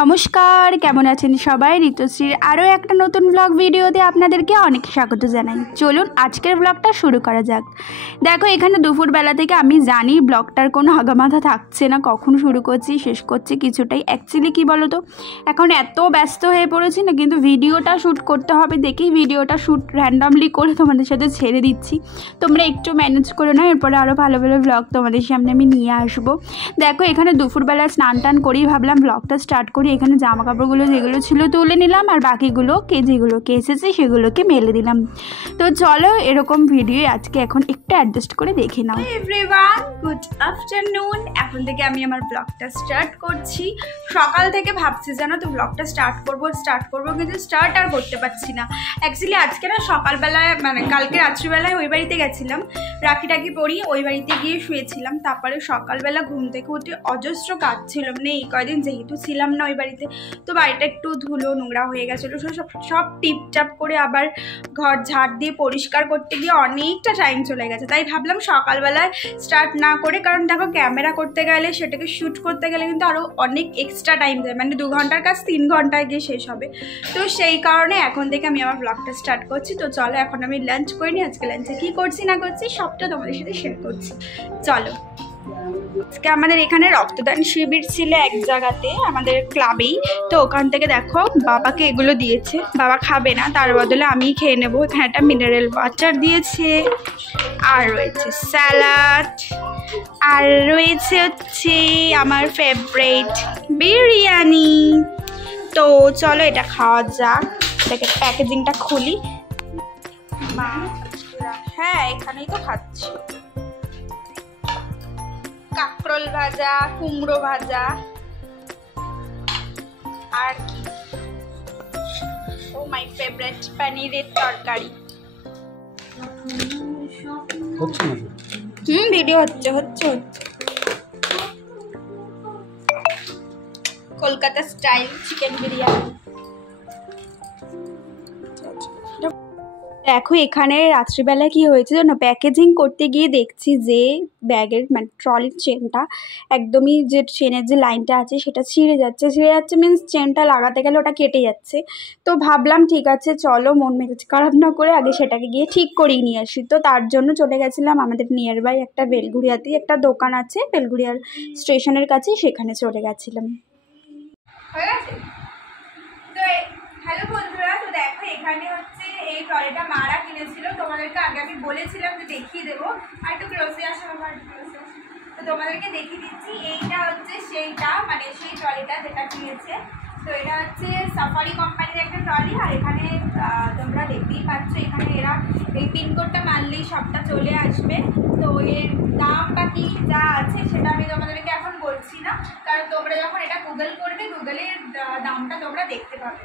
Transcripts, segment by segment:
নমস্কার, কেমন আছেন সবাই? ঋতুশ্রীর আরও একটা নতুন ব্লগ ভিডিওতে আপনাদেরকে অনেক স্বাগত জানাই। চলুন আজকের ব্লগটা শুরু করা যাক। দেখো, এখানে দুপুরবেলা থেকে আমি জানি ব্লগটার কোনো আগামাথা থাকছে না, কখন শুরু করছি শেষ করছি কিছুটাই। অ্যাকচুয়ালি কী বলো তো, এখন এত ব্যস্ত হয়ে পড়েছি না, কিন্তু ভিডিওটা শ্যুট করতে হবে দেখেই ভিডিওটা শ্যুট র্যান্ডামলি করে তোমাদের সাথে ছেড়ে দিচ্ছি। তোমরা একটু ম্যানেজ করে নাও, এরপরে আরও ভালো ভালো ব্লগ তোমাদের সামনে আমি নিয়ে আসবো। দেখো, এখানে দুপুরবেলা স্নান টান করেই ভাবলাম ব্লগটা স্টার্ট করি। এখানে জামা কাপড়গুলো যেগুলো ছিল তুলে নিলাম, আর বাকিগুলোকে যেগুলোকে এসেছে সেগুলোকে মেলে দিলাম। তো চলো, এরকম ভিডিও আজকে এখন একটু অ্যাডজাস্ট করে দেখে নাও। Everyone, good afternoon. এখন থেকে আমি আমার ব্লগটা স্টার্ট করছি। সকাল থেকে ভাবছি জানো তো ব্লগটা স্টার্ট করবো কিন্তু স্টার্ট আর করতে পারছি না। অ্যাকচুয়ালি আজকে না সকালবেলায় মানে কালকে রাত্রিবেলায় ওই বাড়িতে গেছিলাম, রাখি টাকি পরিয়ে ওই বাড়িতে গিয়ে শুয়েছিলাম। তারপরে সকালবেলা ঘুম থেকে উঠে অজস্র কাজ ছিল, মানে এই কয়দিন যেহেতু ছিলাম না ওই বাড়িতে, তো বাড়িটা একটু ধুলো নোংরা হয়ে গেছিলো। সব টিপটাপ করে আবার ঘর ঝাড় দিয়ে পরিষ্কার করতে গিয়ে অনেকটা টাইম চলে গেছে। তাই ভাবলাম সকালবেলায় স্টার্ট না করে, কারণ দেখো ক্যামেরা করতে গেলে সেটাকে শ্যুট করতে গেলে কিন্তু আরও অনেক এক্সট্রা টাইম যায়, মানে 2 ঘন্টার কাজ 3 ঘন্টায় গিয়ে শেষ হবে। তো সেই কারণে এখন থেকে আমি আমার ব্লগটা স্টার্ট করছি। তো চলো, এখন আমি লাঞ্চ করিনি। আজকে লাঞ্চে কী করছি না করছি সবটা তোমাদের সাথে শেয়ার করছি। চলো, আজকে আমাদের এখানে রক্তদান শিবির ছিল এক জায়গাতে, আমাদের ক্লাবেই। তো ওখান থেকে দেখো বাবাকে এগুলো দিয়েছে, বাবা খাবে না, তার বদলে আমিই খেয়ে নেবো। এখানে একটা মিনারেল ওয়াটার দিয়েছে, আর রয়েছে স্যালাড, আর রয়েছে হচ্ছে আমার ফেভারিট বিরিয়ানি। তো চলো এটা খাওয়া যাক। দেখে প্যাকেজিংটা খুলি। হ্যাঁ, এখানেই তো খাচ্ছি। কাঁকরোল ভাজা, কুমড়ো ভাজা, আর কি, ও মাই ফেভারিট পনিরের তরকারি। ভিডিও হচ্ছে কলকাতা স্টাইল চিকেন বিরিয়ানি। দেখো, এখানে রাত্রিবেলা কি হয়েছে জানো, প্যাকেজিং করতে গিয়ে দেখছি যে ব্যাগের মানে ট্রলির চেনটা একদমই, যে চেনের যে লাইনটা আছে সেটা ছিঁড়ে যাচ্ছে মিনস চেনটা লাগাতে গেলে ওটা কেটে যাচ্ছে। তো ভাবলাম ঠিক আছে চলো, মন মেজাজ খারাপ না করে আগে সেটাকে গিয়ে ঠিক করিয়ে নিয়ে আসি। তো তার জন্য চলে গেছিলাম আমাদের নিয়ার বাই একটা বেলঘুরিয়াতেই একটা দোকান আছে, বেলঘুরিয়ার স্টেশনের কাছে, সেখানে চলে গেছিলাম। হ্যালো বন্ধুরা, তো দেখো এখানে হচ্ছে এই ট্রলিটা মারা কিনেছিল, তোমাদেরকে আগে আমি বলেছিলাম যে দেখিয়ে দেবো। আর একটু ক্লোজে আসো, আমার ক্লোজে। তো তোমাদেরকে দেখিয়ে দিচ্ছি, এইটা হচ্ছে সেইটা, মানে সেই ট্রলিটা যেটা কিনেছে। তো এটা হচ্ছে সাফারি কোম্পানির একটা ট্রলি। আর এখানে তোমরা দেখতেই পাচ্ছ, এখানে এরা এই পিনকোডটা মারলেই সবটা চলে আসবে। তো এর দাম বা কি যা আছে সেটা আমি তোমাদেরকে এখন বলছি না, কারণ তোমরা যখন এটা গুগল করবে গুগলের দামটা তোমরা দেখতে পাবে।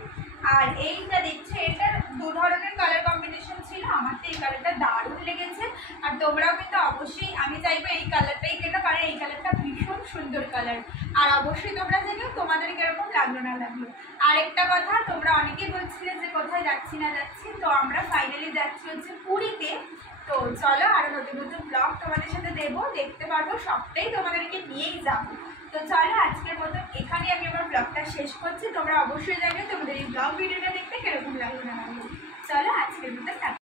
আর এইটা দেখছো, এটা 2 ধরনের কালার কম্বিনেশন ছিল, আমার তো এই কালারটা দারুণ লেগেছে। আর তোমরাও কিন্তু অবশ্যই, আমি চাইবো এই কালারটাই কেনো, কারণ এই কালারটা ভীষণ সুন্দর কালার। আর অবশ্যই তোমরা জানিও তোমাদের কিরকম লাগলো না লাগলো। আরেকটা কথা, তোমরা অনেকেই বলছিলে যে কোথায় যাচ্ছি না যাচ্ছি, তো আমরা ফাইনালি যাচ্ছি হচ্ছে পুরীতে। তো চলো, আরও নতুন নতুন ব্লগ তোমাদের সাথে দেবো, দেখতে পারবো, সবটাই তোমাদেরকে নিয়েই যাবো। তো চলো, আজকের মতো এখানে আমি আমার ব্লগটা শেষ করছি। তোমরা অবশ্যই জানিও তোমাদের এই ব্লগ ভিডিওটা দেখতে কিরকম লাগলো না লাগলো। চলো, আজকের মতো